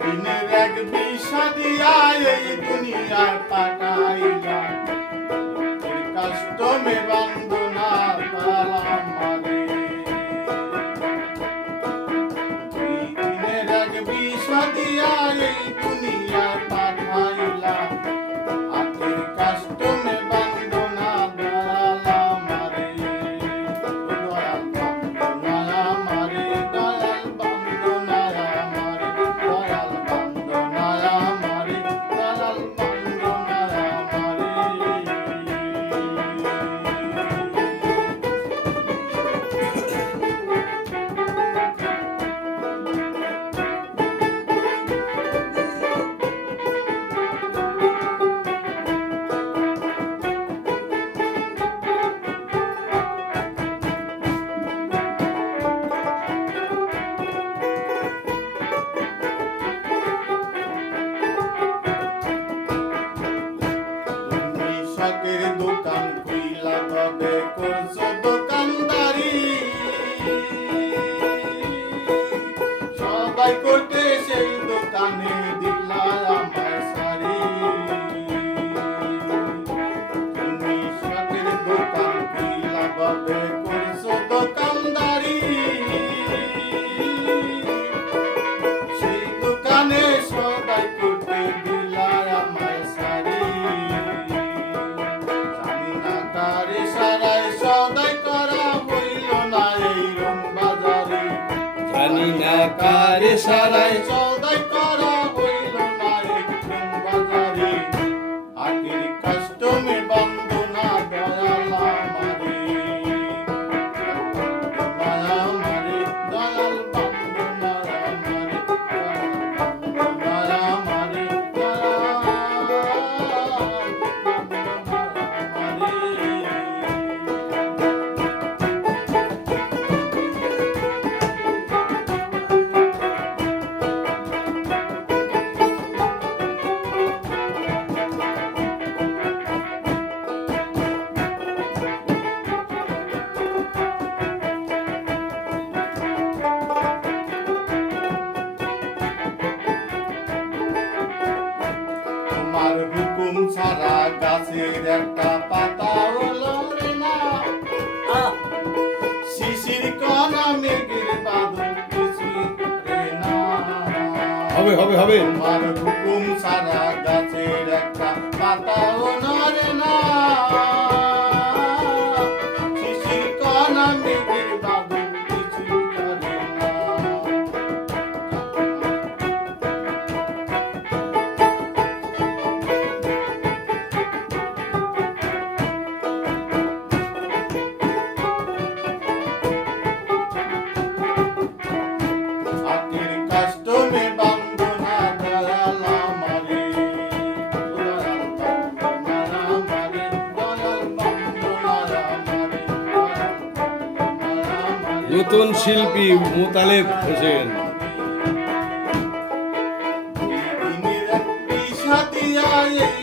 দিনের এক বিষা দিয়া এই দুনিয়ায় পাঠাইলা, কাস্টমে বন্দনা তালাম মারে। দিনের এক বিষা দিয়া এই দুনিয়ায় পাঠাইলা, আখের কাস্টমে বন্দনা তালাম মারে। দয়াল বন্দনা মারে, দয়াল বন্দনা মারে, দয়াল বন্দনা মারে, দয়াল বন্দনা মারে। শাকের দোকান খুইলা তবে করছো দোকানদারি, সবাই করতে সেই দোকানে দিলা আমার সারি। তুমি শাকের দোকান খুইলা তবে করছো দোকানদারি, সেই দোকানে সবাই করতে দিলা আমার সারি। তারে সারাই সদাই করা হইল না এই রং বাজারে, জানি না কারে সারাই সদাই করা হইল না এই রং বাজারে। আখের কাস্টমে বন্দনা দয়াল আমারে, দয়াল আমারে, দয়াল বন্দনা আমারে, দয়াল আমারে, দয়াল তোমার হুকুম ছাড়া গাছের একটা পাতা হলো রে না, শিশির কণা মেঘের বাদল কিছু রে না। হবে হবে হবে তোমার হুকুম ছাড়া গাছের একটা পাতা হলো রে না, শিশির কণা মেঘের বাদল কিছু করে না। আখের কাস্টমে বন্দনা দয়াল আমারে, দয়াল বন্দনা আমারে, দয়াল বন্দনা আমারে, দয়াল বন্দনা আমারে। নতুন শিল্পী মোতালেব হোসেন। দিনের এক বিষা দিয়া এই